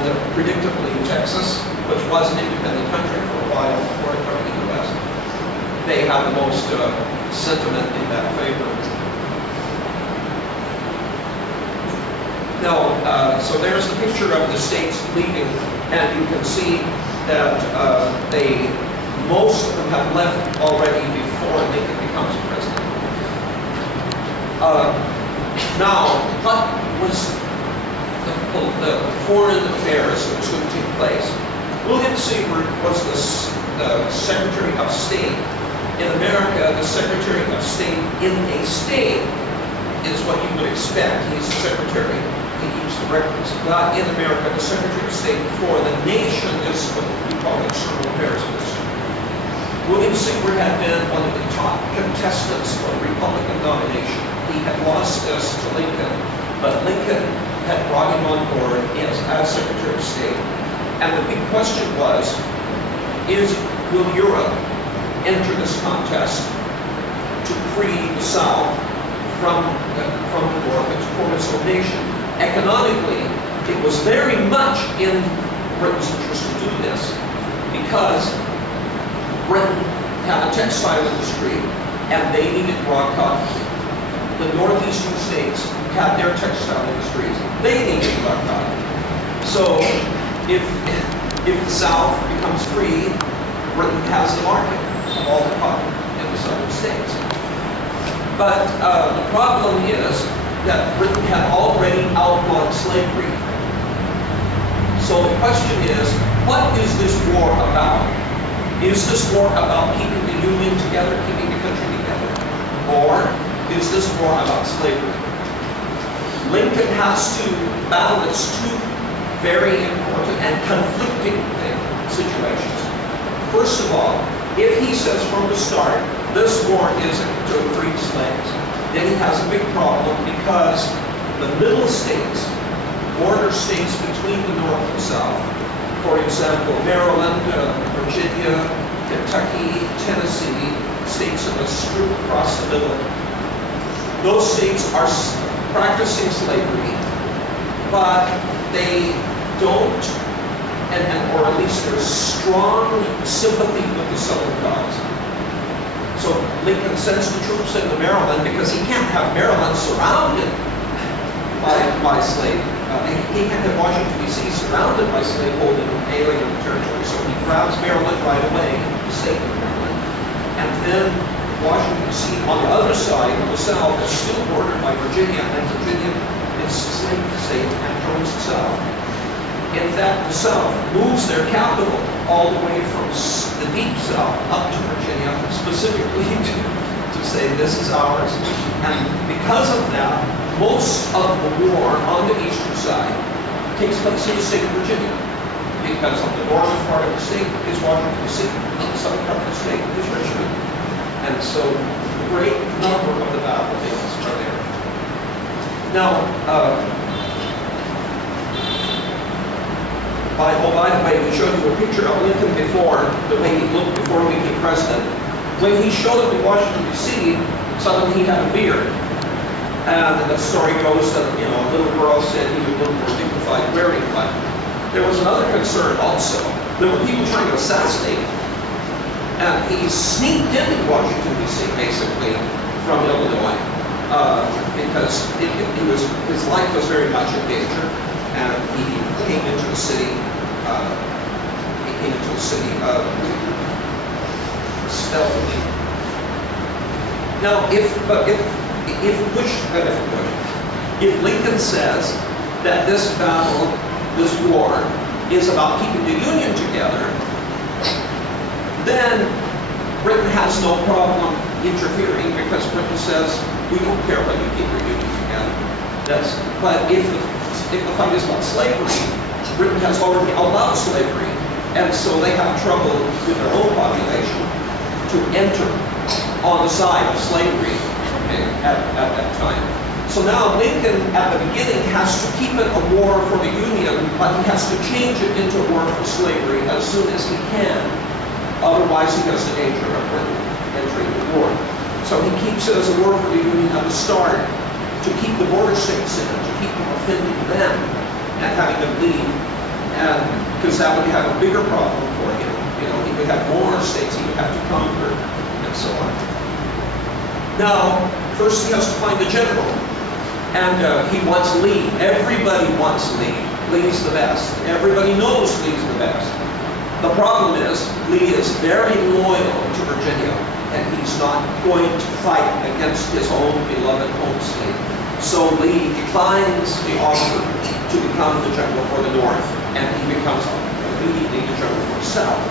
And predictably, Texas, which was an independent country for a while before it became the West, they have the most sentiment in that favor. Now, so there's the picture of the states leaving, and you can see that most of them have left already before Lincoln becomes president. Now, what was the foreign affairs that was going to take place? William Seward was the Secretary of State. In America, the Secretary of State in a state is what you would expect. He's the Secretary. He keeps the records. But in America, the Secretary of State for the nation is what we call External Affairs Minister. William Seward had been one of the top contestants for the Republican nomination. He had lost this to Lincoln, but Lincoln had brought him on board as Secretary of State. And the big question was, will Europe enter this contest to free the South from the North and to form its own nation? Economically, it was very much in Britain's interest to do this because Britain had a textile industry and they needed raw cotton. The northeastern states had their textile industries. They needed raw cotton. So if the South becomes free, Britain has the market of all the cotton in the southern states. But the problem is that Britain had already outlawed slavery. So the question is, what is this war about? Is this war about keeping the Union together, keeping the country together? Or is this war about slavery? Lincoln has to balance two very important and conflicting situations. First of all, if he says from the start, this war isn't to free slaves, then he has a big problem because the middle states, border states between the North and South, for example, Maryland, Virginia, Kentucky, Tennessee, states that are strip across the middle, those states are practicing slavery, but they don't, or at least there's strong sympathy with the Southern cause. So Lincoln sends the troops into Maryland because he can't have Maryland surrounded by slave. He can't have Washington, D.C. surrounded by slave-holding alien territory. So he grabs Maryland right away, the state of Maryland. And then Washington, D.C. on the other side of the South is still bordered by Virginia, and Virginia is a slave state and joins the South. In fact, the South moves their capital all the way from the deep South up to Virginia, specifically to say this is ours. And because of that, most of the war on the eastern side takes place in the state of Virginia. Because on the northern part of the state is Washington, D.C., on the southern part of the state is Richmond. And so a great number of the battlefields are there. Now, by the way, we showed you a picture of Lincoln before, the way he looked before he became president. When he showed up in Washington, D.C., suddenly he had a beard. And the story goes that, a little girl said he would look more dignified wearing one. There was another concern also. There were people trying to assassinate him. And he sneaked into Washington, D.C., basically, from Illinois, because his life was very much in danger. And he came into the city. Stealthily. Now, if Lincoln says that this battle, this war, is about keeping the Union together, then Britain has no problem interfering because Britain says we don't care whether you keep your Union together. But if the fight is about slavery, Britain has already allowed slavery, and so they have trouble with their own population to enter on the side of slavery at that time. So now Lincoln, at the beginning, has to keep it a war for the Union, but he has to change it into a war for slavery as soon as he can. Otherwise, he has the danger of Britain entering the war. So he keeps it as a war for the Union at the start, to keep the border states in, to keep from offending them and having them leave, and because that would have a bigger problem for him. You know, he would have more states he would have to conquer, and so on. Now, first he has to find a general, and he wants Lee. Everybody wants Lee. Lee's the best. Everybody knows Lee's the best. The problem is, Lee is very loyal to Virginia, and he's not going to fight against his own beloved home state. So Lee declines the offer to become the general for the North, and he becomes immediately the general for the South.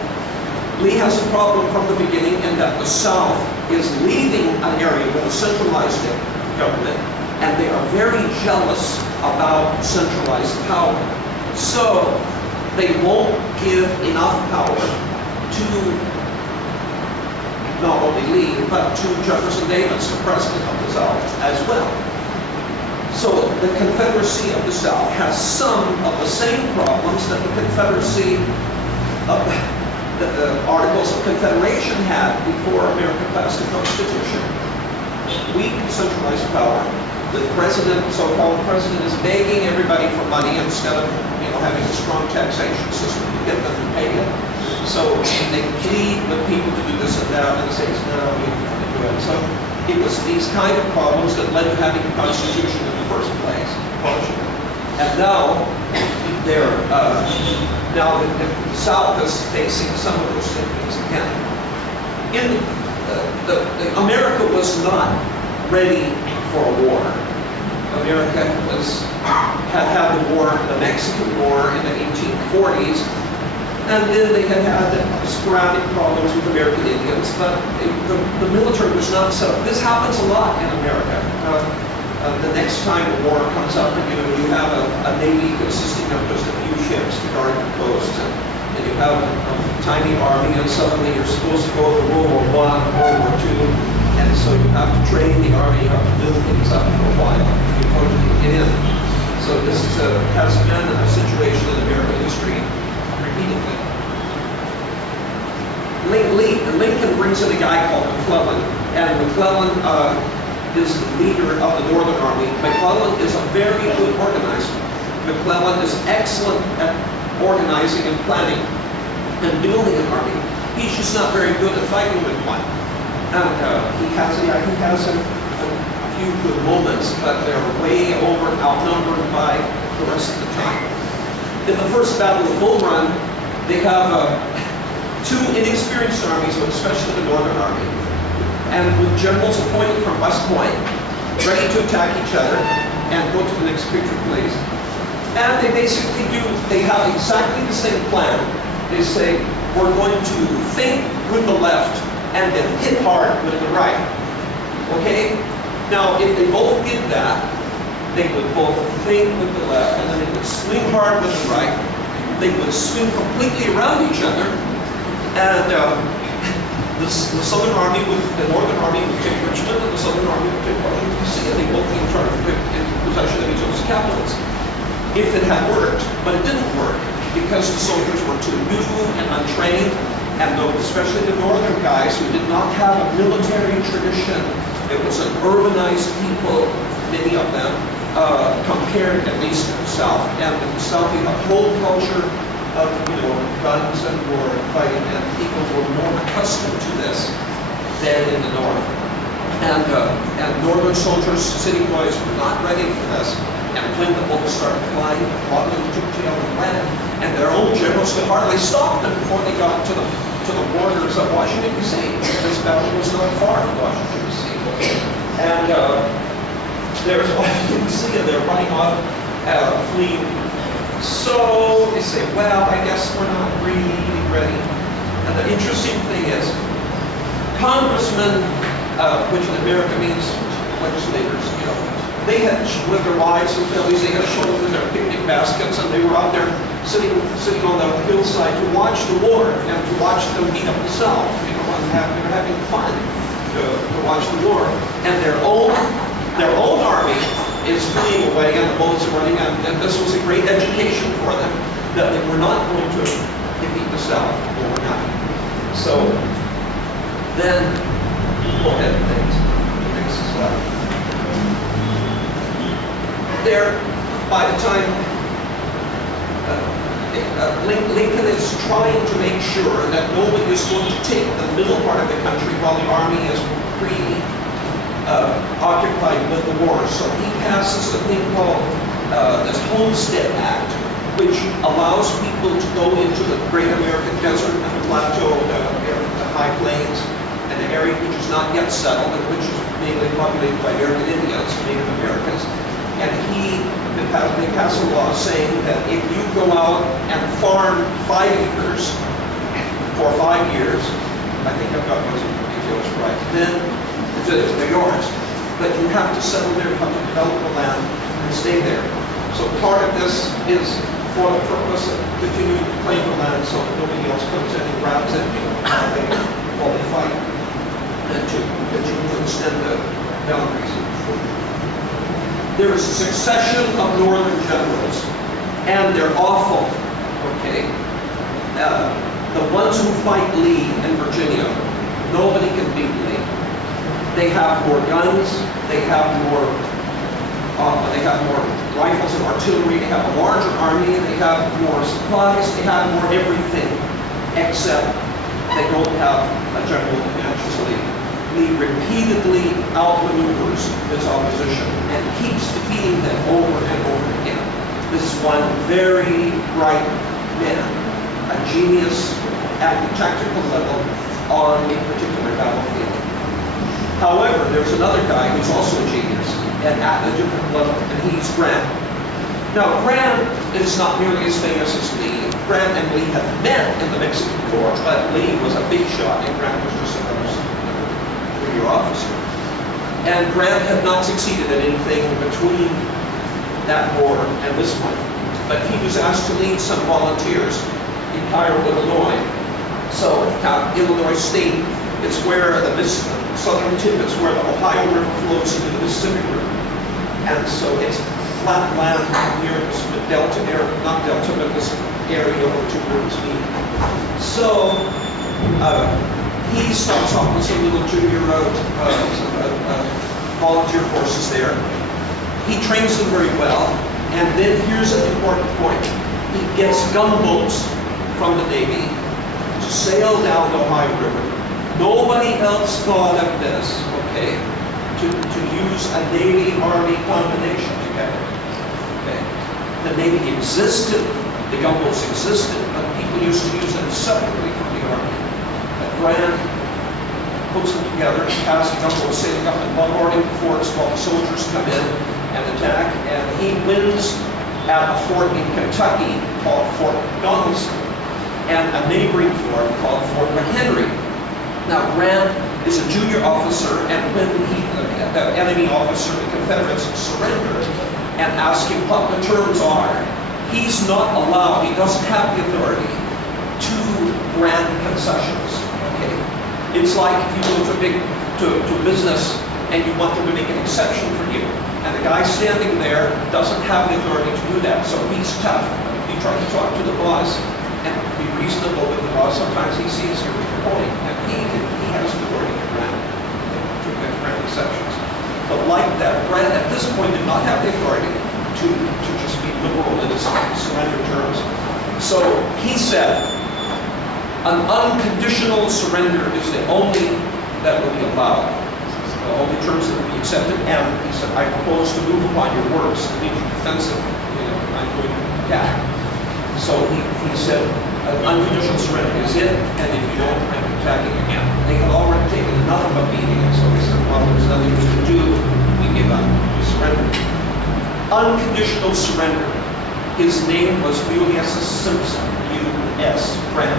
Lee has a problem from the beginning in that the South is leaving an area with a centralized government, and they are very jealous about centralized power. So they won't give enough power to not only Lee, but to Jefferson Davis, the president of the South, as well. So the Confederacy of the South has some of the same problems that the Confederacy of the Articles of Confederation had before America passed the Constitution. Weak centralized power. The president, so-called president, is begging everybody for money instead of having a strong taxation system to get them to pay it. So they plead with people to do this and that, and they say, no, we can't do it. So it was these kind of problems that led to having a constitution in the first place. And now, now the South is facing some of those things again. America was not ready for a war. America had the war, the Mexican War in the 1840s, and then they had sporadic problems with American Indians, but the military was not set up. This happens a lot in America. The next time a war comes up, and you have a navy consisting of just a few ships to guard the coast, and you have a tiny army, and suddenly you're supposed to go to World War I, World War II, and so you have to train the army, you have to build things up for a while before you can get in. So this has been a situation in American history repeatedly. Lincoln brings in a guy called McClellan, and McClellan is the leader of the Northern Army. McClellan is a very good organizer. McClellan is excellent at organizing and planning and building an army. He's just not very good at fighting with one. And he has a few good moments, but they're way outnumbered by the rest of the time. In the first battle of Bull Run, they have two inexperienced armies, but especially the Northern Army, and with generals appointed from West Point, ready to attack each other and go to the next picture, please. And they basically they have exactly the same plan. They say, we're going to think with the left and then hit hard with the right. Okay? Now, if they both did that, they would both think with the left and then they would swing hard with the right. They would swing completely around each other, and the Southern Army the Northern Army would take Richmond, and the Southern Army would take Washington, D.C., and they both be in charge of possession of each other's capitals. If it had worked, but it didn't work, because the soldiers were too new and untrained, and especially the Northern guys who did not have a military tradition. It was an urbanized people, many of them, compared at least to the South. And in the South, you have a whole culture of guns and war and fighting, and people were more accustomed to this than in the North. And Northern soldiers, city boys, were not ready for this. And when the bullets started flying, a lot of them took jail and ran, and their own generals could hardly stop them before they got to the borders of Washington, D.C. This battle was not far from Washington, D.C. And there's Washington, D.C., and they're running off, fleeing. So they say, well, I guess we're not really ready. And the interesting thing is, congressmen, which in America means legislators, they had, with their wives and families, they had shouldered their picnic baskets, and they were out there sitting on the hillside to watch the war and to watch them beat up the South. They were having fun to watch the war, and their own army is fleeing away, and the bullets are running out. And this was a great education for them that they were not going to defeat the South overnight. So then, go ahead, things. Next slide. There, by the time Lincoln is trying to make sure that nobody is going to take the middle part of the country while the army is occupied with the war. So he passes a thing called the Homestead Act, which allows people to go into the Great American Desert and the Plateau, the High Plains, and the area which is not yet settled and which is mainly populated by American Indians, Native Americans. And they pass a law saying that if you go out and farm 5 acres for 5 years, I think I've got those details right, then they're yours. But you have to settle there, you have to develop the land and stay there. So part of this is for the purpose of continuing to claim the land so that nobody else comes in and grabs it while they fight, and to continue to extend the boundaries. There is a succession of northern generals, and they're awful, okay? The ones who fight Lee in Virginia, nobody can beat Lee. They have more guns, they have more rifles and artillery, they have a larger army, they have more supplies, they have more everything, except they don't have a general who matches Lee. Lee repeatedly outmaneuvers his opposition and keeps defeating them over and over again. This is one very bright man, a genius at the tactical level on a particular battlefield. However, there's another guy who's also a genius and at a different level, and he's Grant. Now, Grant is not nearly as famous as Lee. Grant and Lee had met in the Mexican War, but Lee was a big shot and Grant was just another junior officer. And Grant had not succeeded at anything between that war and this one. But he was asked to lead some volunteers in Cairo, Illinois. So, Illinois State is where the southern tip is where the Ohio River flows into the Mississippi River. And so it's flat land near this delta area, not delta, but this area where two rivers meet. So he starts off with some little junior volunteer forces there. He trains them very well, and then here's an important point. He gets gunboats from the Navy to sail down the Ohio River. Nobody else thought of this, okay, to use a Navy-Army combination together. Okay. The Navy existed, the gunboats existed, but people used to use them separately from the Army. But Grant puts them together, has the gunboats sailing up and bombarding forts while the soldiers come in and attack, and he wins at a fort in Kentucky called Fort Donelson, and a neighboring fort called Fort McHenry. Now, Grant is a junior officer, and when the enemy officer, the Confederates, surrender and ask him what the terms are, he's not allowed, he doesn't have the authority to grant concessions. Okay? It's like if you go to business and you want them to make an exception for you, and the guy standing there doesn't have the authority to do that, so he's tough. He tries to talk to the boss and be reasonable with the boss. Sometimes he sees your point, and he has the authority to grant exceptions. But like that, Grant at this point did not have the authority to just be liberal in his surrender terms. So he said, an unconditional surrender is the only that will be allowed. The only terms that will be accepted, and he said, I propose to move upon your works and make you defensive. I'm going to attack. So he said, an unconditional surrender is it, and if you don't, I'm attacking again. They had already taken enough of a beating, and so they said, well, there's nothing we can do, we give up, we surrender. Unconditional surrender. His name was Ulysses Simpson, U.S. Grant.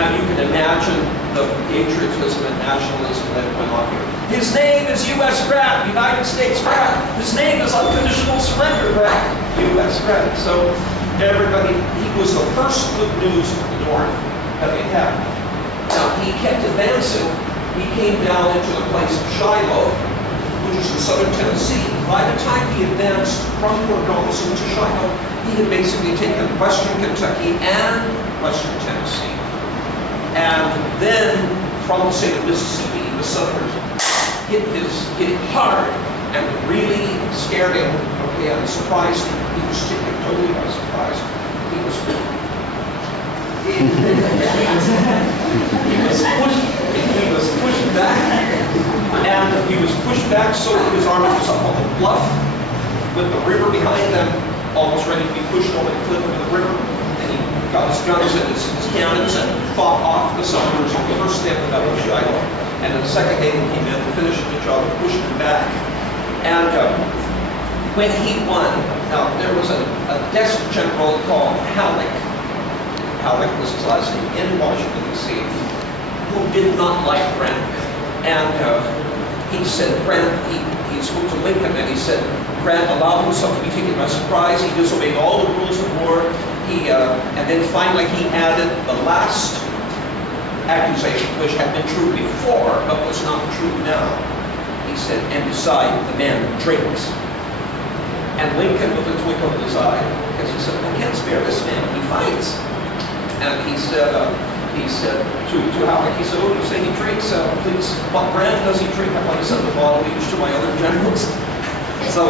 Now you can imagine the patriotism and nationalism that went on here. His name is U.S. Grant, United States Grant. His name is unconditional surrender Grant, U.S. Grant. So everybody, he was the first good news from the North that they had. Now he kept advancing. He came down into the place of Shiloh, which is in southern Tennessee. By the time he advanced from Fort Donelson to Shiloh, he had basically taken western Kentucky and western Tennessee. And then from the state of Mississippi, the Southerners hit hard and really scared him. Okay, and surprised him. He was taken totally by surprise. He was he was pushed back, and he was pushed back so his army was up on the bluff with the river behind them, almost ready to be pushed over the cliff into the river. And he got his guns and his cannons and fought off the Southerners on the first day of the Battle of Shiloh. And then the second day he came in to finish the job and pushed them back. And when he won, now there was a desk general called Halleck. Halleck was his last name, in Washington, D.C., who did not like Grant. And he said, Grant, he spoke to Lincoln and he said, Grant allowed himself to be taken by surprise. He disobeyed all the rules of war. And then finally he added the last accusation, which had been true before, but was not true now. He said, and beside, the man drinks. And Lincoln, with a twinkle in his eye, because he said, I can't spare this man, he fights. And he said to Halleck, he said, oh, you say he drinks, please, what brand does he drink? I'd like to send the bottle each to my other generals. So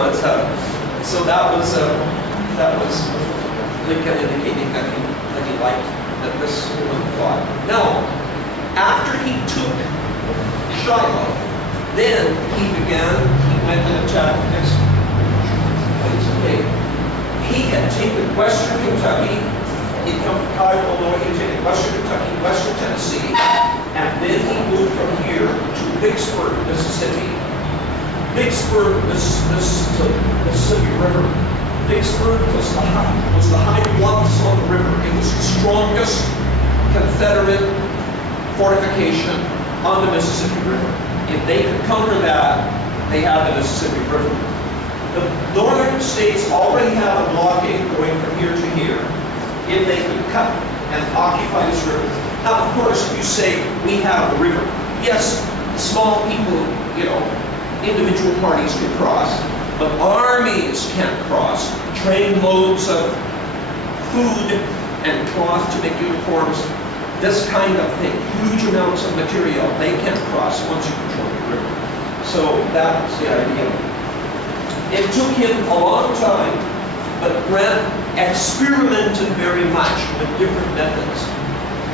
that was Lincoln indicating that he liked that this woman fought. Now, after he took Shiloh, then he went and attacked next place. Okay. He had taken Western Kentucky. He'd come from Cairo, Illinois. He'd taken Western Kentucky, Western Tennessee, and then he moved from here to Vicksburg, Mississippi. Vicksburg, Mississippi River. Vicksburg was the high bluffs on the river. It was the strongest Confederate fortification on the Mississippi River. If they could conquer that, they had the Mississippi River. The northern states already had a blockade going from here to here. If they could cut and occupy this river. Now, of course, you say, we have the river. Yes, small people, individual parties can cross, but armies can't cross. Trainloads of food and cloth to make uniforms, this kind of thing, huge amounts of material, they can't cross once you control the river. So that was the idea. It took him a long time, but Grant experimented very much with different methods.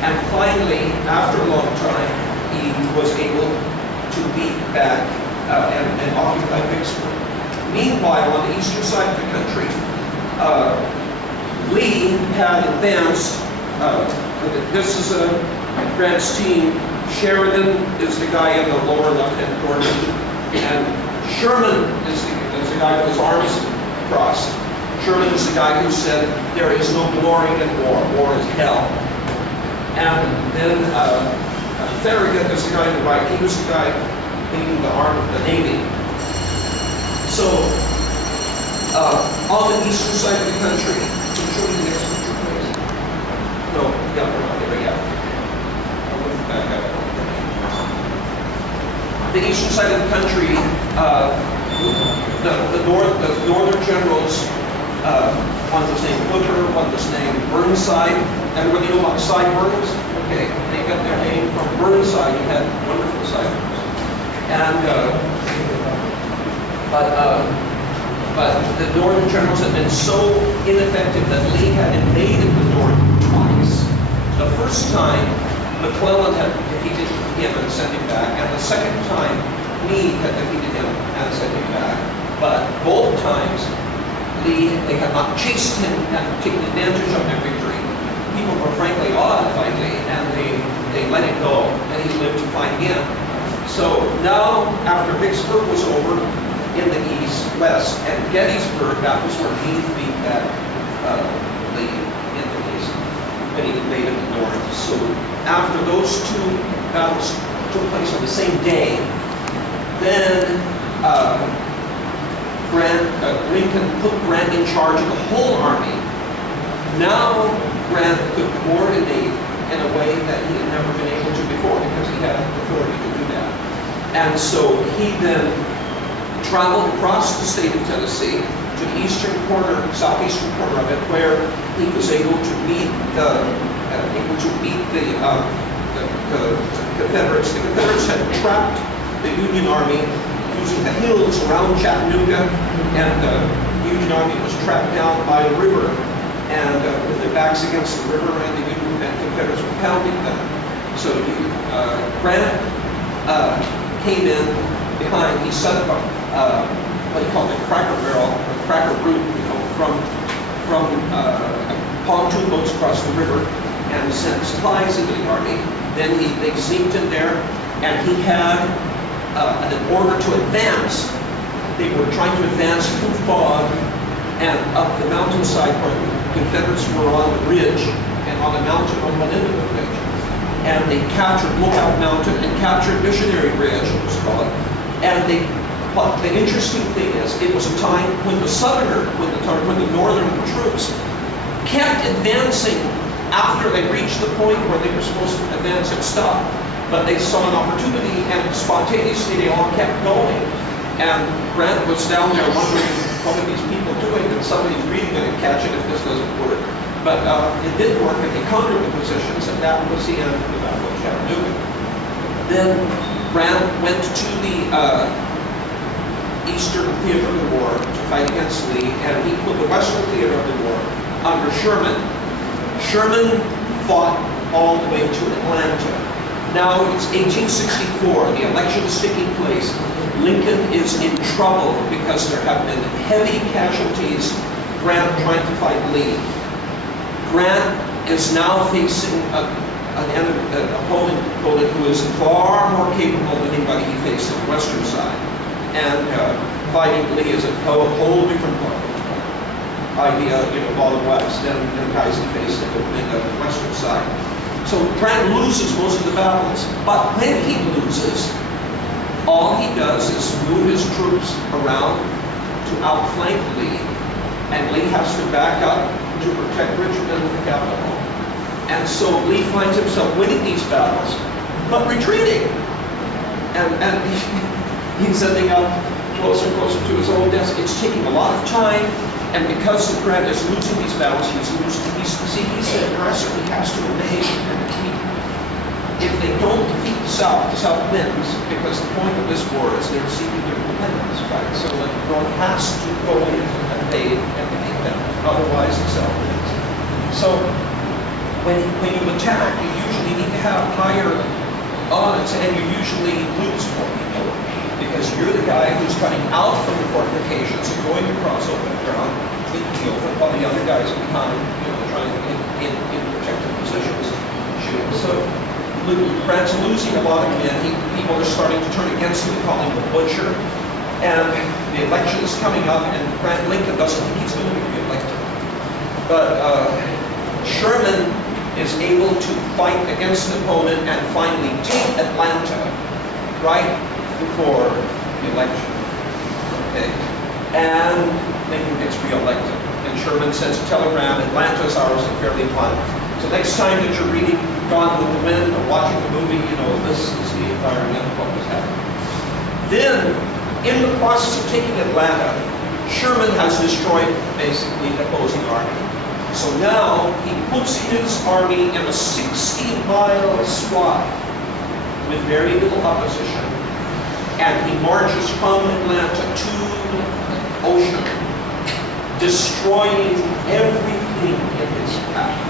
And finally, after a long time, he was able to beat back and occupy Vicksburg. Meanwhile, on the eastern side of the country, Lee had advanced. This is Grant's team. Sheridan is the guy in the lower left-hand corner, and Sherman is the guy with his arms crossed. Sherman is the guy who said, there is no glory in war. War is hell. And then Farragut is the guy on the right. He was the guy leading the Navy. So, on the eastern side of the country, can you show me the next picture, please? No, yeah, we're not there yet. I'll move back up. The eastern side of the country, the northern generals, one was named Hooker, one was named Burnside. Everybody know about sideburns? Okay, they got their name from Burnside. He had wonderful sideburns. And but the northern generals had been so ineffective that Lee had invaded the north twice. The first time, McClellan had defeated him and sent him back, and the second time, Lee had defeated him and sent him back. But both times, they had not chased him and taken advantage of their victory. People were frankly awed by Lee, and they let him go, and he lived to fight again. So now, after Vicksburg was over, in the west, and Gettysburg, that was where Lee beat back Lee in the east, when he invaded the north. So after those two battles took place on the same day, then Lincoln put Grant in charge of the whole army. Now Grant could coordinate in a way that he had never been able to before, because he had authority to do that. And so he then traveled across the state of Tennessee to the southeastern corner of it, where he was able to meet the Confederates. The Confederates had trapped the Union Army using the hills around Chattanooga, and the Union Army was trapped down by the river, and with their backs against the river, and the Union and Confederates were pounding them. So Grant came in behind. He set up what he called a cracker barrel, or cracker route, from pontoon boats across the river, and sent supplies into the army. Then they sneaked in there, and he had an order to advance. They were trying to advance through fog and up the mountainside where the Confederates were on the ridge, and on the mountain on one end of the ridge. And they captured Lookout Mountain and captured Missionary Ridge, it was called. And but the interesting thing is, it was a time when the northern troops kept advancing after they reached the point where they were supposed to advance and stop. But they saw an opportunity, and spontaneously they all kept going. And Grant was down there wondering, what are these people doing? And somebody's really going to catch it if this doesn't work. But it did work, and they countered the positions, and that was the end of the Battle of Chattanooga. Then Grant went to the Eastern Theater of the War to fight against Lee, and he put the Western Theater of the War under Sherman. Sherman fought all the way to Atlanta. Now it's 1864, the election is taking place. Lincoln is in trouble because there have been heavy casualties. Grant trying to fight Lee. Grant is now facing an opponent who is far more capable than anybody he faced on the Western side. And fighting Lee is a whole different idea, all the West, than the guys he faced in the Western side. So Grant loses most of the battles, but when he loses, all he does is move his troops around to outflank Lee, and Lee has to back up to protect Richmond, the capital. And so Lee finds himself winning these battles, but retreating. And he's ending up closer and closer to his own desk. It's taking a lot of time, and because Grant is losing these battles, he's the aggressor. He has to invade and defeat. If they don't defeat the South wins, because the point of this war is they're seeking their independence, right? So the North has to go in and invade and defeat them. Otherwise, the South wins. So when you attack, you usually need to have higher odds, and you usually lose more people, because you're the guy who's cutting out from the fortifications and going across open ground with the open, while the other guys are behind, trying in protected positions. So Grant's losing a lot of men. People are starting to turn against him, calling him a butcher. And the election is coming up, and Lincoln doesn't think he's going to be reelected. But Sherman is able to fight against the opponent and finally take Atlanta right before the election. Okay. And Lincoln gets reelected. And Sherman sends a telegram, Atlanta's ours, and fairly won. So next time that you're reading Gone with the Wind or watching the movie, this is the environment of what was happening. Then, in the process of taking Atlanta, Sherman has destroyed basically the opposing army. So now he puts his army in a 60-mile swath with very little opposition, and he marches from Atlanta to the ocean, destroying everything in his path,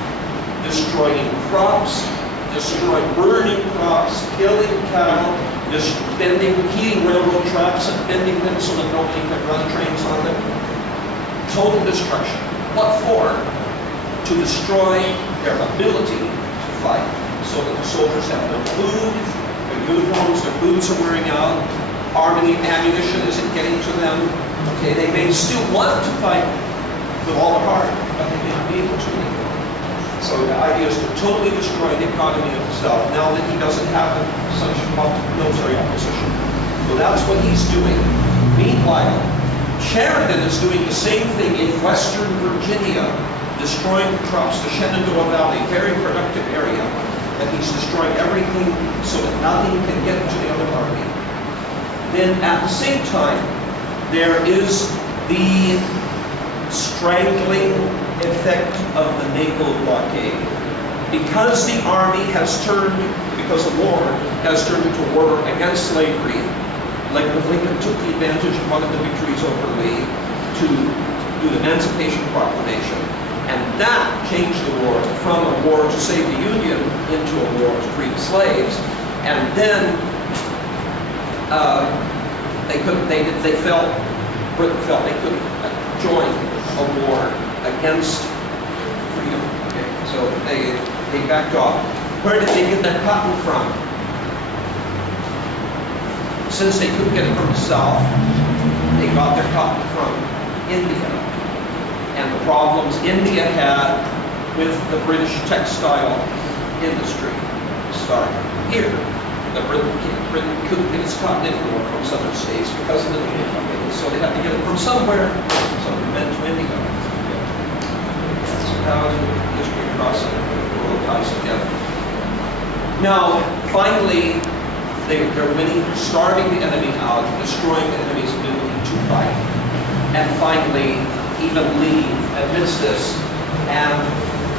destroying crops, burning crops, killing cattle, heating railroad tracks and bending them so that nobody could run trains on them. Total destruction. What for? To destroy their ability to fight, so that the soldiers have no food, their uniforms, their boots are wearing out, ammunition isn't getting to them. Okay, they may still want to fight with all their heart, but they may not be able to anymore. So the idea is to totally destroy the economy of the South now that he doesn't have such military opposition. So that's what he's doing. Meanwhile, Sheridan is doing the same thing in Western Virginia, destroying the crops, the Shenandoah Valley, very productive area, and he's destroying everything so that nothing can get to the other army. Then at the same time, there is the strangling effect of the naval blockade. Because the army has turned, because the war has turned into a war against slavery, Lincoln took the advantage of one of the victories over Lee to do the Emancipation Proclamation. And that changed the war from a war to save the Union into a war to free the slaves. And then Britain felt they couldn't join a war against freedom. Okay? So they backed off. Where did they get their cotton from? Since they couldn't get it from the south, they got their cotton from India. And the problems India had with the British textile industry started here. Britain couldn't get its cotton anymore from southern states because of the Indian company. So they had to get it from somewhere, so they went to India. That's how history across the world ties together. Now, finally, they're winning, starving the enemy out, destroying the enemy's ability to fight. And finally, even Lee admits this, and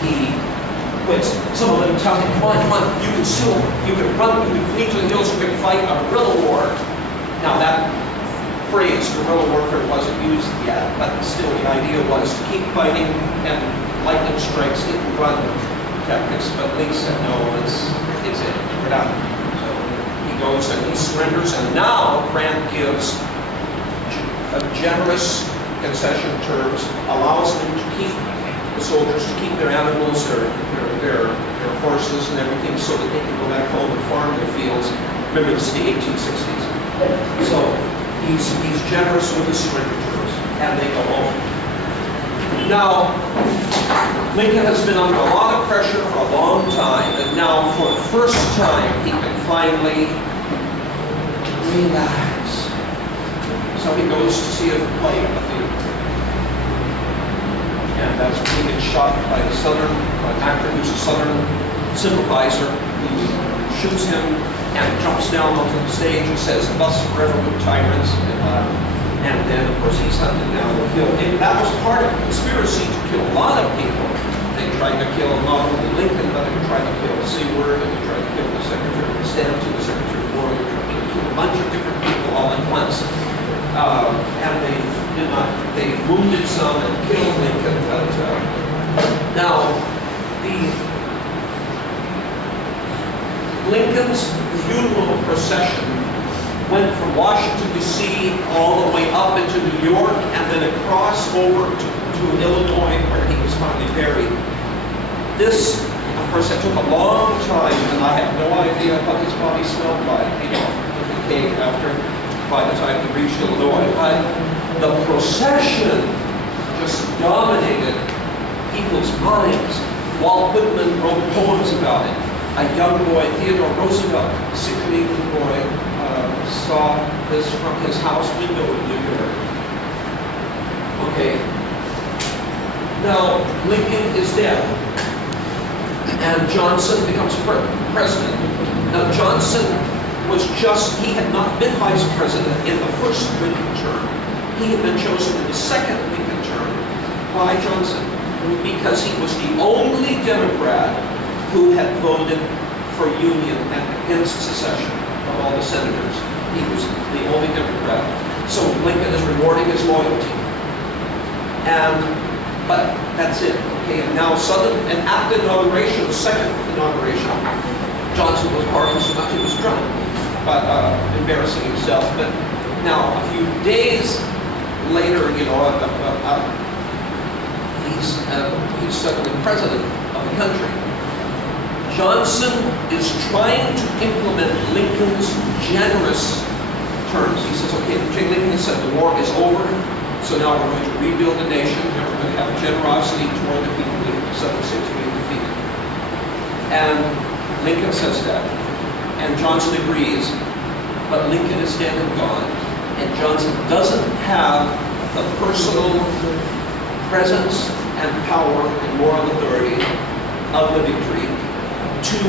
he quits. Some of them tell him, come on, you can run, you can flee to the hills, you can fight a guerrilla war. Now that phrase, guerrilla warfare, wasn't used yet, but still the idea was to keep fighting and lightning strikes, hit and run tactics. But Lee said, no, it's it, we're done. So he goes and he surrenders, and now Grant gives a generous concession terms, allows them to keep the soldiers to keep their animals, their horses and everything, so that they can go back home and farm their fields. Remember, this is the 1860s. So he's generous with his surrender terms, and they go home. Now, Lincoln has been under a lot of pressure for a long time, and now for the first time he can finally relax. So he goes to see a play at the theater. And that's when he gets shot by an actor who's a Southern sympathizer, who shoots him and jumps down onto the stage and says, "Thus forever with tyrants." And then, of course, he's hunted down and killed. And that was part of the conspiracy to kill a lot of people. They tried to kill not only Lincoln, but they tried to kill Seward, and they tried to kill the Secretary of Stanley, the Secretary of War. They tried to kill a bunch of different people all at once. And they did not, they wounded some and killed Lincoln. But now, Lincoln's funeral procession went from Washington, D.C. all the way up into New York and then across over to Illinois, where he was finally buried. This, of course, it took a long time, and I have no idea what his body smelled like, it decayed by the time he reached Illinois. But the procession just dominated people's minds. Walt Whitman wrote poems about it. A young boy, Theodore Roosevelt, a 16-year-old boy, saw this from his house window in New York. Okay. Now, Lincoln is dead, and Johnson becomes president. Now, Johnson he had not been vice president in the first Lincoln term. He had been chosen in the second Lincoln term by Johnson because he was the only Democrat who had voted for union and against secession of all the senators. He was the only Democrat. So Lincoln is rewarding his loyalty. But that's it. Okay, and now and at the inauguration, the second inauguration, Johnson was pardoned, so he was drunk, but embarrassing himself. But now, a few days later, he's suddenly president of the country. Johnson is trying to implement Lincoln's generous terms. He says, okay, Lincoln has said the war is over, so now we're going to rebuild the nation, and we're going to have generosity toward the people in the Southern states being defeated. And Lincoln says that, and Johnson agrees, but Lincoln is dead and gone, and Johnson doesn't have the personal presence and power and moral authority of the victory to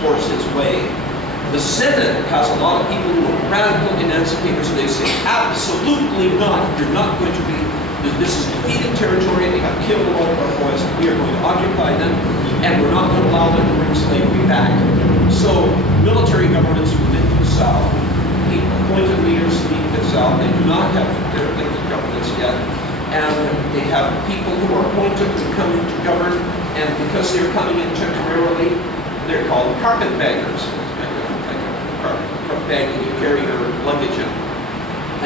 force his way. The Senate has a lot of people who are radical emancipators, and they say, absolutely not. You're not going to be, this is defeated territory, they have killed a lot of our boys, and we are going to occupy them, and we're not going to allow them to bring slavery back. So military governments within the South, appointed leaders lead the South, they do not have their elected governments yet. and they have people who are appointed to come in to govern, and because they're coming in temporarily, they're called carpetbaggers. Like a carpet bag that you carry your luggage in.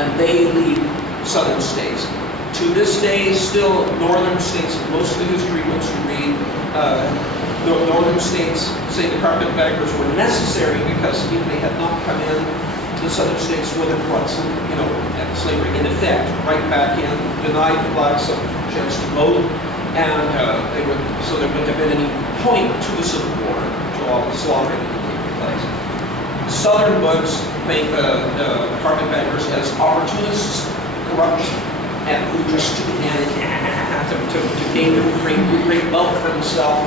And they lead southern states. To this day, still northern states, most of the history books you read, northern states say the carpetbaggers were necessary because if they had not come in, the southern states would have brought some, slavery in effect, right back in, denied the blacks a chance to vote, and so there wouldn't have been any point to the Civil War, to all the slaughtering that took place. Southern books paint the carpetbaggers as opportunists, corrupt, and who just to gain great wealth for himself,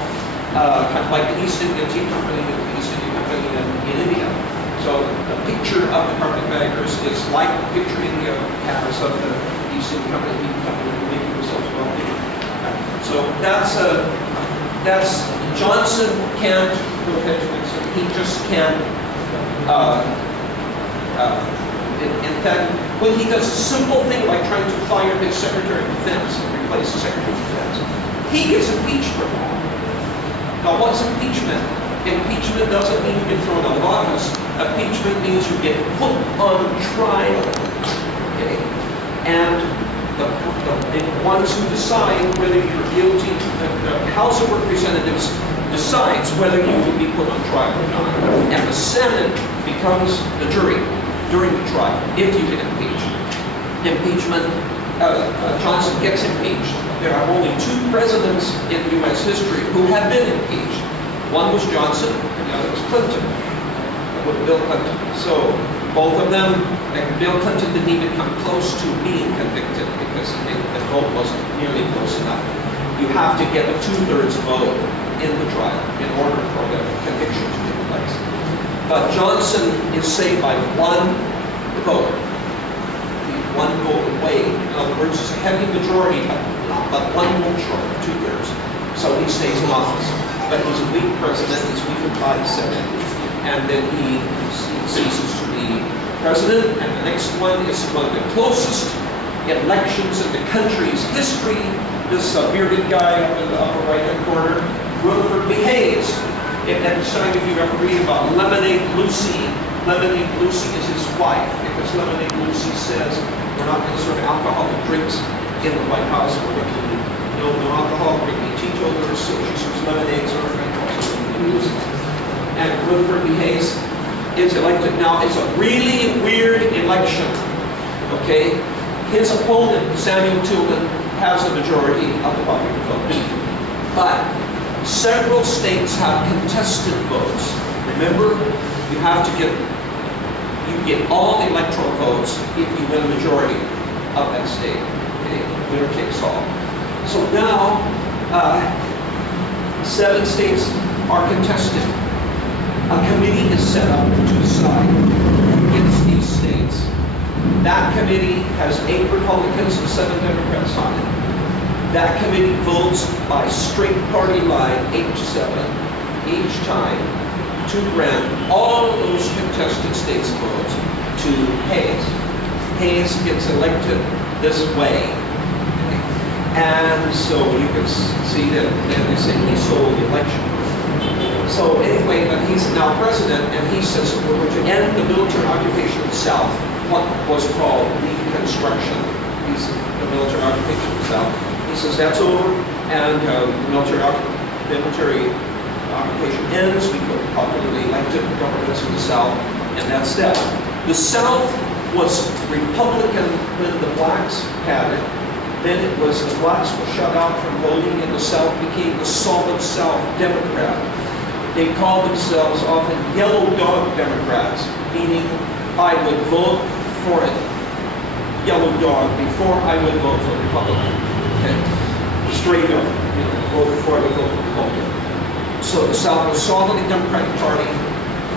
kind of like the East India Tea Company and the East India Company in India. So the picture of the carpetbaggers is like the picture India has of the East India Company, who making themselves wealthy. So that's Johnson can't go ahead to Nixon. He just can't. In fact, when he does a simple thing like trying to fire his Secretary of Defense and replace the Secretary of Defense, he gets impeached for that. Now, what's impeachment? Impeachment doesn't mean you get thrown out of office. Impeachment means you get put on trial. Okay? And the ones who decide whether you're guilty, the House of Representatives decides whether you will be put on trial or not. And the Senate becomes the jury during the trial, if you get impeached. Impeachment, Johnson gets impeached. There are only two presidents in U.S. history who have been impeached. One was Johnson, and the other was Clinton, with Bill Clinton. So both of them, Bill Clinton didn't even come close to being convicted because the vote wasn't nearly close enough. You have to get a 2/3 vote in the trial in order for the conviction to take place. But Johnson is saved by one vote. One vote away. In other words, it's a heavy majority, but one vote short, 2/3. So he stays in office. But he's a weak president, he's weakened by the Senate. And then he ceases to be president. And the next one is one of the closest elections in the country's history. This bearded guy up in the upper right-hand corner, Wilford B. Hayes. If you ever read about Lemonade Lucy is his wife, because Lemonade Lucy says we're not going to serve alcoholic drinks in the White House. We're going to no alcohol, we're going to be teetotalers, so she serves lemonades or Lucy. And Wilford B. Hayes is elected. Now, it's a really weird election, okay? His opponent, Samuel Tilden, has a majority of the popular vote. But several states have contested votes. Remember, you get all the electoral votes if you win a majority of that state. Okay, winner takes all. So now, 7 states are contested. A committee is set up to decide who gets these states. That committee has 8 Republicans and 7 Democrats on it. That committee votes by straight party line, 8-7, each time, to grant all of those contested states' votes to Hayes. Hayes gets elected this way. And so you can see that they say he stole the election. So anyway, but he's now president, and he says we're going to end the military occupation of the South, what was called Reconstruction. The military occupation of the South. He says that's over, and the military occupation ends. We put popularly elected governments in the South, and that's that. The South was Republican when the blacks had it. Then it was the blacks were shut out from voting, and the South became the solid South Democrat. They called themselves often yellow dog Democrats, meaning I would vote for a yellow dog before I would vote for a Republican. Okay? Straight up, vote before I would vote for a Republican. So the South was solidly Democratic Party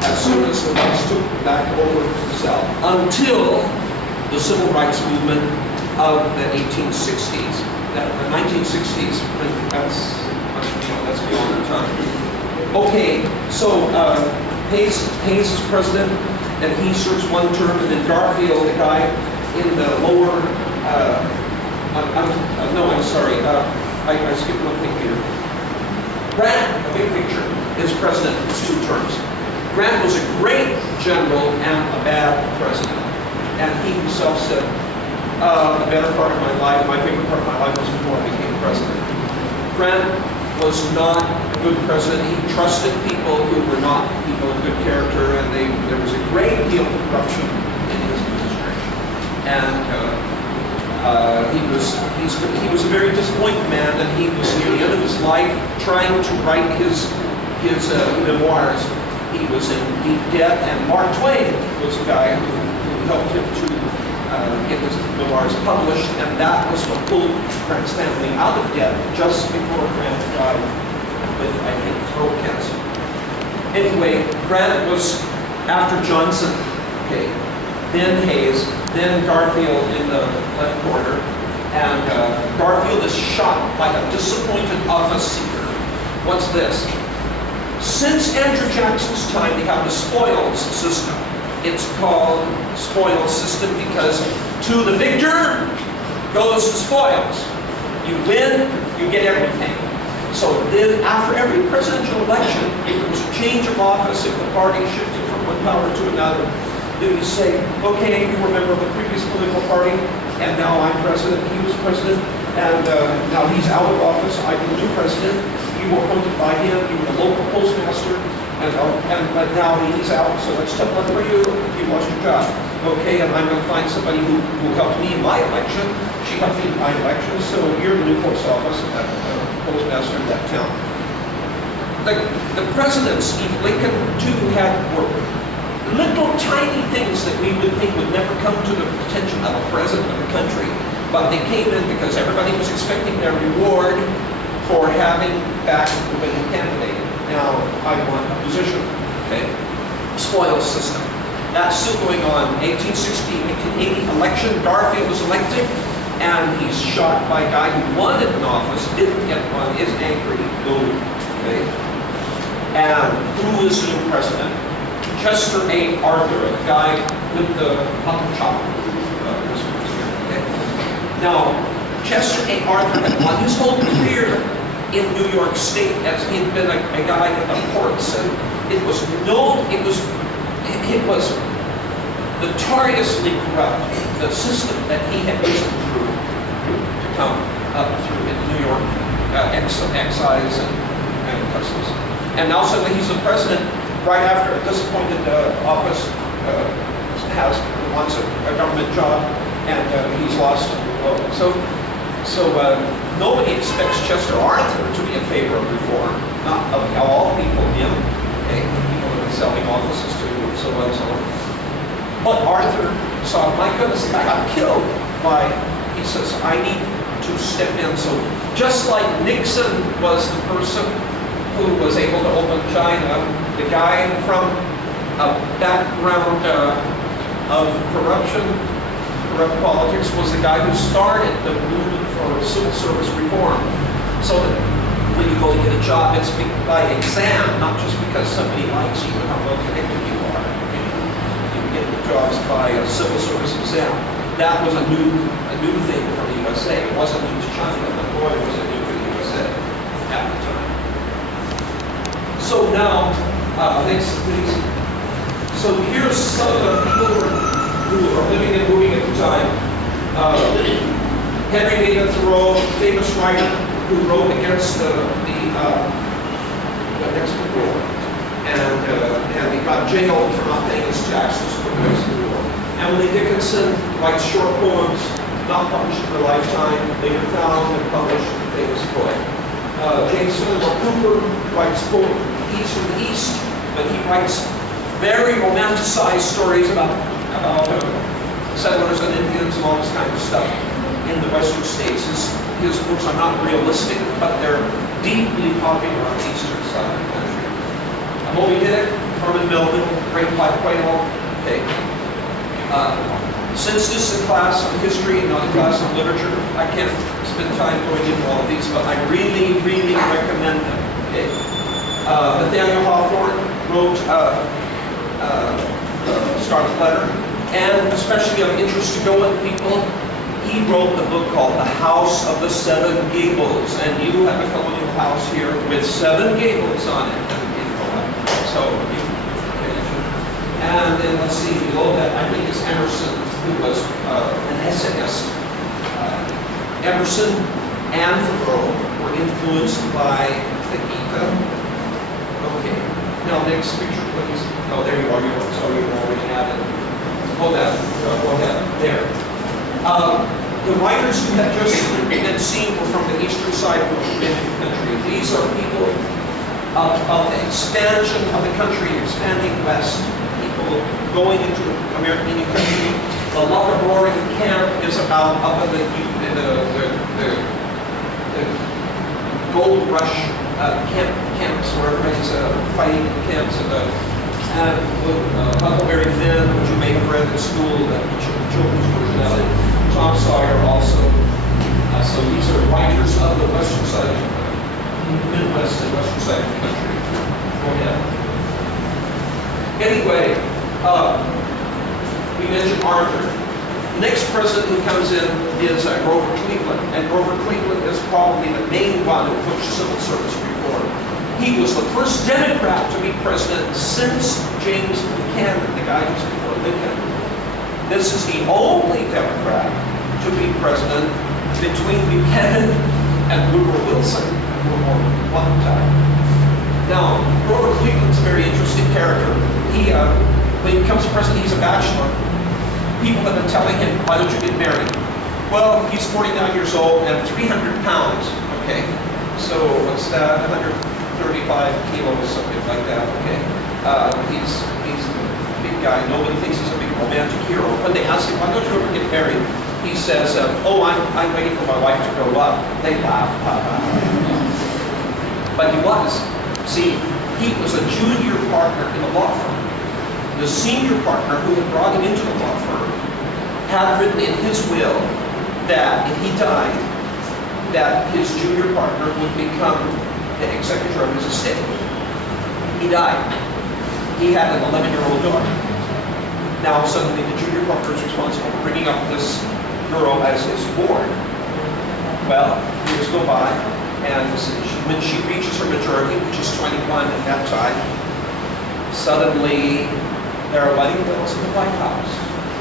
as soon as the whites took back over the South, until the Civil Rights Movement of the 1860s. The 1960s, that's beyond our time. Okay, so Hayes is president, and he serves one term, and then Garfield, the guy in the lower No, I'm sorry. I skipped one thing here. Grant, a big picture, is president for 2 terms. Grant was a great general and a bad president. And he himself said, the better part of my life, my favorite part of my life was before I became president. Grant was not a good president. He trusted people who were not people of good character, and there was a great deal of corruption in his administration. And he was a very disappointed man, and he was near the end of his life trying to write his memoirs. He was in deep debt, and Mark Twain was a guy who helped him to get his memoirs published, and that was what pulled Stanley out of debt just before Grant died with, I think, throat cancer. Anyway, Grant was after Johnson, okay, then Hayes, then Garfield in the left corner, and Garfield is shot like a disappointed office seeker. What's this? Since Andrew Jackson's time, they have the spoils system. It's called spoils system because to the victor goes the spoils. You win, you get everything. So then after every presidential election, if there was a change of office, if the party shifted from one power to another, they would say, okay, you were a member of the previous political party, and now I'm president, he was president, and now he's out of office, I'm the new president, you were appointed by him, you were the local postmaster, but now he's out, so that's tough luck for you, you lost your job. Okay, and I'm going to find somebody who helped me in my election. She helped me in my election, so you're the new post office, postmaster in that town. The presidents, even Lincoln too, were little tiny things that we would think would never come to the attention of a president of the country, but they came in because everybody was expecting their reward for having backed the winning candidate. Now, I want a position, okay? Spoils system. That's still going on. 1880 election, Garfield was elected, and he's shot by a guy who wanted an office, didn't get one, is angry, boom, okay? And who is the new president? Chester A. Arthur, the guy with the hot chocolate. Okay? Now, Chester A. Arthur had won his whole career in New York State as he'd been a guy in the ports, and it was known, it was notoriously corrupt, the system that he had risen through to come up through in New York, excise and customs. And now suddenly he's the president right after a disappointed office, wants a government job, and he's lost. So nobody expects Chester Arthur to be in favor of reform. Not of all people, him. Okay, people have been selling offices to, so on and so on. But Arthur saw, my goodness, I got killed by, he says, I need to step in. So just like Nixon was the person who was able to open China, the guy from a background of corrupt politics was the guy who started the movement for civil service reform. So that when you go to get a job, it's by exam, not just because somebody likes you and how well connected you are. You get the jobs by a civil service exam. That was a new thing for the USA. It wasn't new to China, but boy, was it new to the USA at the time. So now, so here's some of the people who are living and moving at the time. Henry David Thoreau, famous writer who wrote against the Mexican War, and he got jailed for not paying his taxes for the Mexican War. Emily Dickinson writes short poems, not published in her lifetime, later found and published, famous poet. James Fenimore Cooper writes East from the East, but he writes very romanticized stories about settlers and Indians and all this kind of stuff in the western states. His books are not realistic, but they're deeply popular on the eastern side of the country. Moby Dick, Herman Melville, Great White Whale. Okay. Since this is a class on history and not a class on literature, I can't spend time going into all of these, but I really, really recommend them. Okay. Nathaniel Hawthorne wrote Scarlet Letter, and especially of interest to Goan people, he wrote the book called The House of the Seven Gables, and you have a colonial house here with 7 gables on it. So, and then let's see, below that, I think is Emerson, who was an essayist. Emerson and Thoreau were influenced by the Gita. Okay, now next picture, please. Oh, there you are. You're already at it. Hold that. Go ahead. There. The writers who have just been seen were from the eastern side of the country. These are people of the expansion of the country, expanding west. People going into American Indian country. The Locharoring camp is about up in the gold rush camps where everybody's fighting camps and Huckleberry Finn, which you may have read in school, the children's version of it. Tom Sawyer also. So these are writers of the western side, Midwest and western side of the country. Go ahead. Anyway, we mentioned Arthur. The next president who comes in is Grover Cleveland, and Grover Cleveland is probably the main one who pushed civil service reform. He was the first Democrat to be president since James Buchanan, the guy who's before Lincoln. This is the only Democrat to be president between Buchanan and Woodrow Wilson one time. Now, Grover Cleveland's a very interesting character. When he becomes president, he's a bachelor. People have been telling him, why don't you get married? Well, he's 49 years old and 300 pounds, okay? So what's that, 135 kilos, something like that, okay? He's a big guy. Nobody thinks he's a big romantic hero. When they ask him, why don't you ever get married? He says, oh, I'm waiting for my wife to grow up. They laugh. But he was. See, he was a junior partner in a law firm. The senior partner who had brought him into the law firm had written in his will that if he died, that his junior partner would become the executor of his estate. He died. He had an 11-year-old daughter. Now suddenly the junior partner is responsible for bringing up this girl as his ward. Well, years go by, and when she reaches her majority, which is 21 at that time, suddenly there are wedding bells in the White House.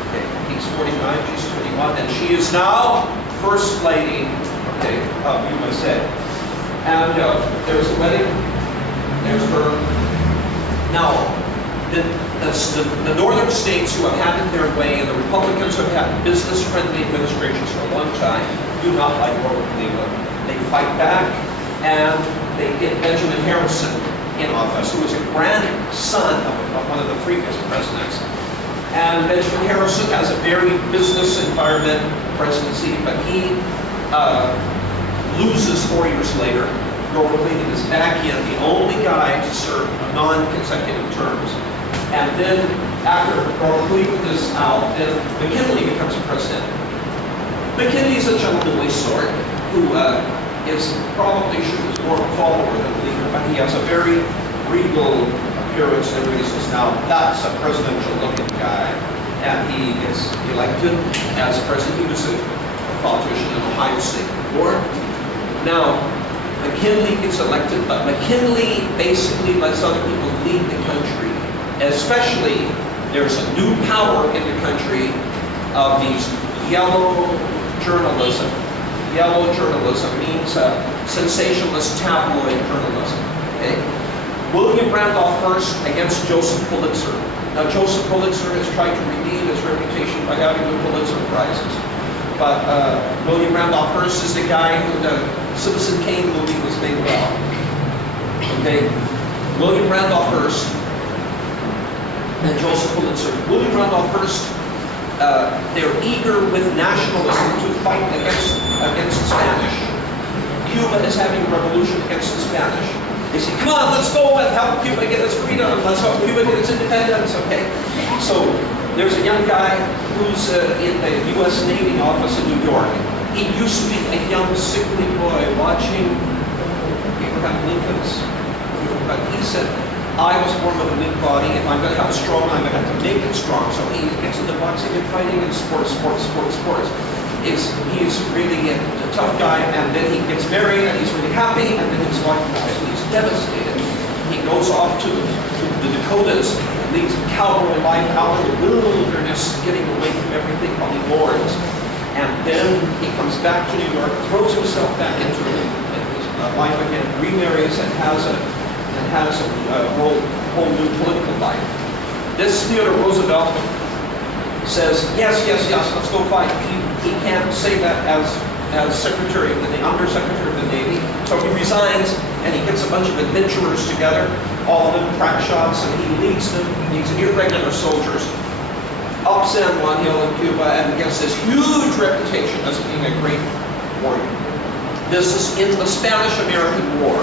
Okay, he's 49, she's 21, and she is now First Lady, okay, of USA. And there's a wedding, there's her. Now, the northern states who have had it their way, and the Republicans who have had business-friendly administrations for a long time, do not like Grover Cleveland. They fight back, and they get Benjamin Harrison in office, who was a grandson of one of the previous presidents. And Benjamin Harrison has a very business environment presidency, but he loses 4 years later. Grover Cleveland is back in, the only guy to serve non-consecutive terms. And then after Grover Cleveland is out, then McKinley becomes president. McKinley is a gentlemanly sort who is probably was more of a follower than a leader, but he has a very regal appearance, and he says, now that's a presidential-looking guy, and he gets elected as president. He was a politician in Ohio State before. Now, McKinley gets elected, but McKinley basically lets other people lead the country, especially there's a new power in the country of these yellow journalism. Yellow journalism means sensationalist tabloid journalism. Okay? William Randolph Hearst against Joseph Pulitzer. Now, Joseph Pulitzer has tried to redeem his reputation by having the Pulitzer Prizes. But William Randolph Hearst is the guy who the Citizen Kane movie was made about. Okay? William Randolph Hearst and Joseph Pulitzer. William Randolph Hearst, they're eager with nationalism to fight against the Spanish. Cuba is having a revolution against the Spanish. They say, come on, let's go and help Cuba get its freedom. Let's help Cuba get its independence, okay? So there's a young guy who's in the U.S. Navy office in New York. He used to be a young, sickly boy watching Abraham Lincoln's. But he said, I was born with a weak body. If I'm going to have a strong, I'm going to have to make it strong. So he gets into boxing and fighting and sports. he's really a tough guy, and then he gets married, and he's really happy, and then his wife dies, and he's devastated. He goes off to the Dakotas, leads a cowboy life out in the wilderness, getting away from everything while he mourns. And then he comes back to New York, throws himself back into his life again, remarries, and has a whole new political life. This Theodore Roosevelt says, yes, let's go fight. He can't say that as Secretary of the Undersecretary of the Navy, so he resigns and he gets a bunch of adventurers together, all of them crack shots, and he leads them, these irregular soldiers, up San Juan Hill in Cuba, and gets this huge reputation as being a great warrior. This is in the Spanish-American War.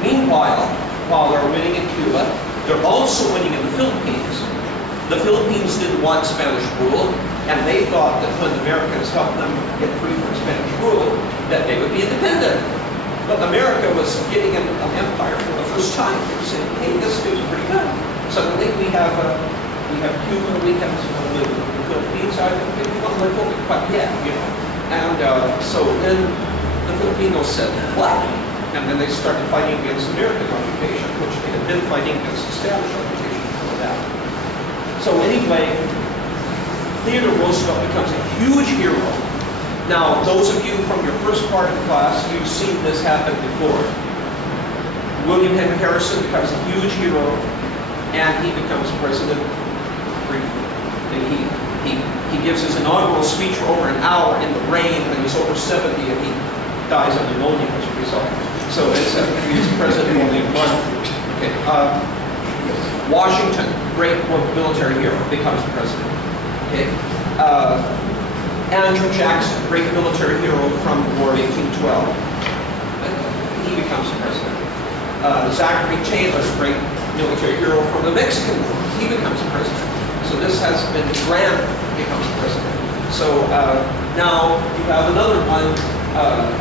Meanwhile, while they're winning in Cuba, they're also winning in the Philippines. The Philippines didn't want Spanish rule, and they thought that when the Americans helped them get free from Spanish rule, that they would be independent. But America was getting an empire for the first time. They were saying, hey, this feels pretty good. Suddenly we have Cuba, we have the Philippines. I don't think we want to let it quite yet, you know. And so then the Filipinos said, what? And then they started fighting against American occupation, which they had been fighting against the Spanish occupation before that. So anyway, Theodore Roosevelt becomes a huge hero. Now, those of you from your first part of the class, you've seen this happen before. William Henry Harrison becomes a huge hero, and he becomes president briefly. And he gives his inaugural speech for over an hour in the rain, and he's over 70, and he dies of pneumonia as a result. So he's president only a month. Okay. Washington, great military hero, becomes president. Okay. Andrew Jackson, great military hero from the War of 1812. He becomes president. Zachary Taylor, great military hero from the Mexican War. He becomes president. So this has been Grant becomes president. So now you have another one,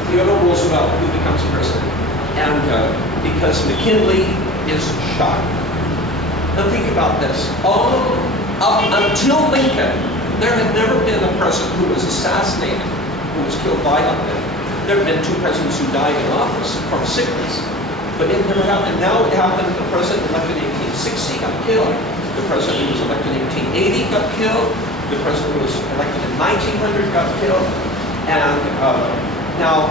Theodore Roosevelt, who becomes president. And because McKinley is shot. Now think about this. Up until Lincoln, there had never been a president who was assassinated, who was killed violently. There have been two presidents who died in office from sickness, but it never happened. Now it happened. The president elected in 1860 got killed. The president who was elected in 1880 got killed. The president who was elected in 1900 got killed. And now,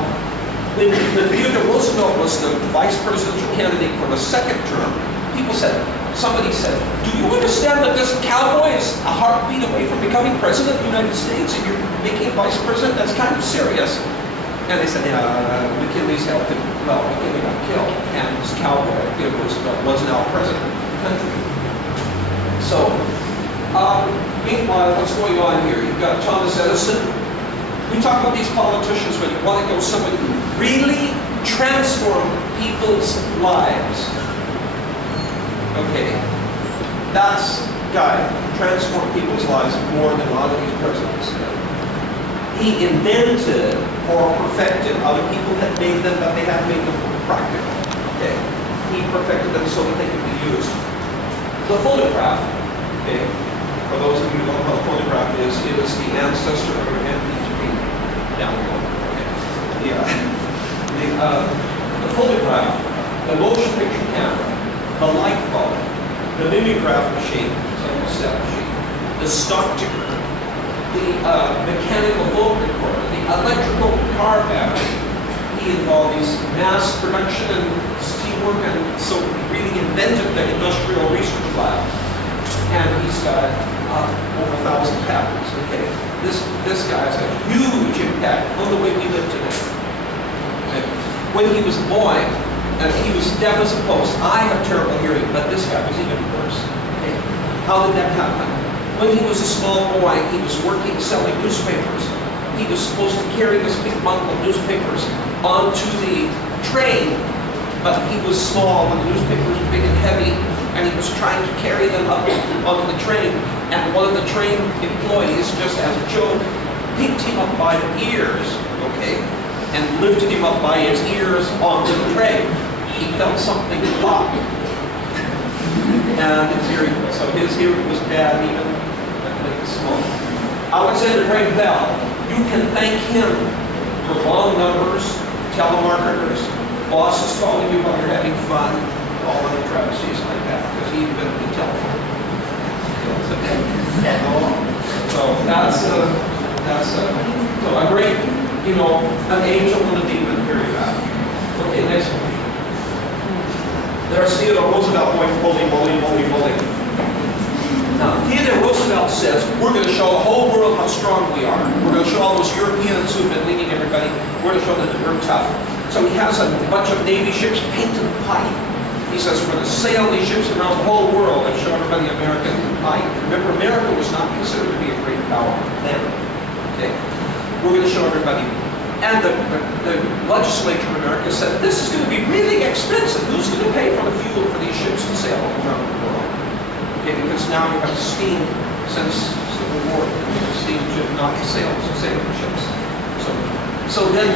when Theodore Roosevelt was the vice presidential candidate for the second term, somebody said, do you understand that this cowboy is a heartbeat away from becoming president of the United States and you're making vice president? That's kind of serious. And they said, McKinley's helped him. Well, McKinley got killed, and this cowboy, Theodore Roosevelt, was now president of the country. So, meanwhile, what's going on here? You've got Thomas Edison. We talk about these politicians when you want to go somebody who really transformed people's lives. Okay, that's guy transformed people's lives more than a lot of these presidents did. He invented or perfected. Other people had made them, but they had made them practical. Okay, he perfected them so that they could be used. The phonograph. Okay, for those of you who don't know what a phonograph is, it is the ancestor of your MP3 download. Okay, the phonograph, the motion picture camera, the light bulb, the mimeograph machine, step machine, the stock ticker, the mechanical vote recorder, the electrical car battery. He involved these mass production and steamwork, and so he really invented the industrial research lab. And he's got over 1,000 patents. Okay, this guy has a huge impact on the way we live today. Okay. When he was a boy, and he was deaf as a post. I have terrible hearing, but this guy was even worse. Okay. How did that happen? When he was a small boy, he was working selling newspapers. He was supposed to carry this big bundle of newspapers onto the train, but he was small and the newspapers were big and heavy, and he was trying to carry them up onto the train. And one of the train employees, just as a joke, picked him up by the ears, okay, and lifted him up by his ears onto the train. He felt something pop. And his hearing was bad even at small. Alexander Graham Bell You can thank him for long numbers, telemarketers, bosses calling you while you're having fun, all other travesties like that, because he invented the telephone. So so a great, an angel and a demon, here you have. Okay, next one. There's Theodore Roosevelt going bully. Now, Theodore Roosevelt says, we're going to show the whole world how strong we are. We're going to show all those Europeans who've been leading everybody, we're going to show them that we're tough. So he has a bunch of Navy ships painted white. He says, we're going to sail these ships around the whole world and show everybody American might. Remember, America was not considered to be a great power then. Okay? We're going to show everybody. And the legislature of America said, this is going to be really expensive. Who's going to pay for the fuel for these ships to sail around the world? Okay, because now you have steam since Civil War. Steam should not sail ships. So then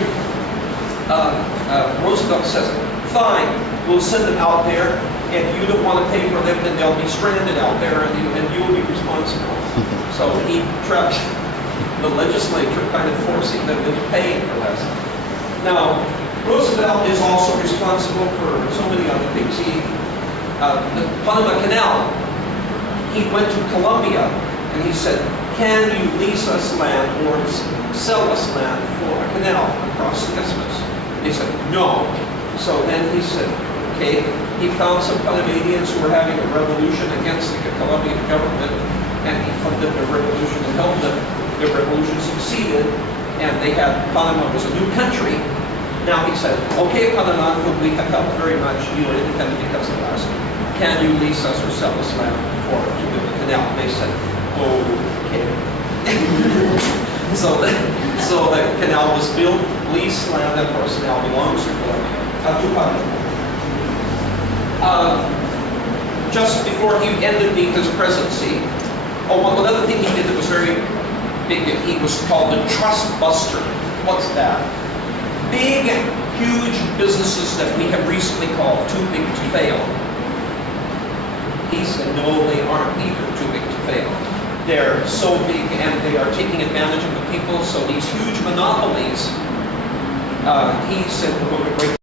Roosevelt says, fine, we'll send them out there. If you don't want to pay for them, then they'll be stranded out there and you'll be responsible. So he trapped the legislature, kind of forcing them into paying for this. Now, Roosevelt is also responsible for so many other things. The Panama Canal, he went to Colombia and he said, can you lease us land or sell us land for a canal across the isthmus? They said, no. So then he said, okay, he found some Panamanians who were having a revolution against the Colombian government, and he funded the revolution and helped them. The revolution succeeded, and Panama was a new country. Now he said, okay, Panama, whom we have helped very much, you are independent because of us. Can you lease us or sell us land to build a canal? They said, okay. So the canal was built, leased land, and of course now belongs to Colombia. Just before he ended his presidency, another thing he did that was very big, he was called the trust buster. What's that? Big, huge businesses that we have recently called too big to fail. He said, no, they aren't either too big to fail. They're so big and they are taking advantage of the people, so these huge monopolies, he said, we're going to break